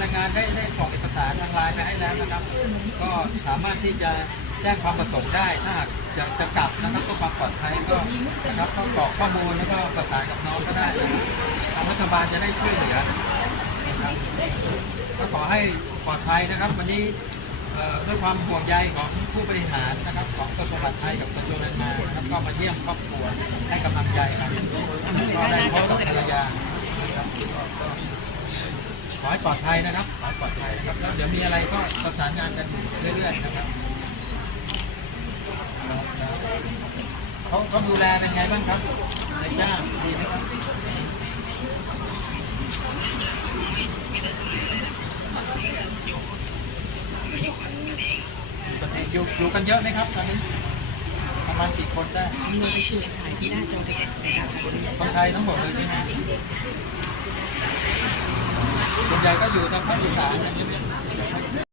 แรงงานได้ได้ส่งเอกสารทางไลน์ไปให้แล้วนะครับ ก็สามารถที่จะแจ้งความประสงค์ได้ถ้าหากจะจะกลับนะครับเพื่อความปลอดภัยก็นะครับก็กรอกข้อมูลแล้วก็ประสานกับน้องก็ได้ทางรัฐบาลจะได้ช่วยเหลือนะครับก็ขอให้ปลอดภัยนะครับ วันนี้ด้วยความห่วงใยของผู้บริหารนะครับ ของกระทรวงมหาดไทยกับกระทรวงแรงงานนะครับก็มาเยี่ยมครอบครัวให้กำลังใจกันก็ได้พบกับภรรยารับก็ก็ ขอให้ปลอดภัยนะครับ ขอให้ปลอดภัยนะครับ แล้วเดี๋ยวมีอะไรก็ประสานงานกันเรื่อยๆนะครับเขาเขาดูแลเป็นไงบ้างครับในจ้างดีไหมครับอยู่กันเองอยู่อยู่กันเยอะไหมครับตอนนี้ประมาณกี่คนได้มีไปสื่อขายที่หน้าจอเด็กนะคะคนไทยทั้งหมดเลยใช่ไหมส่ วนใหญ่ก็อยู่ในภาคอีสานใช่ไหม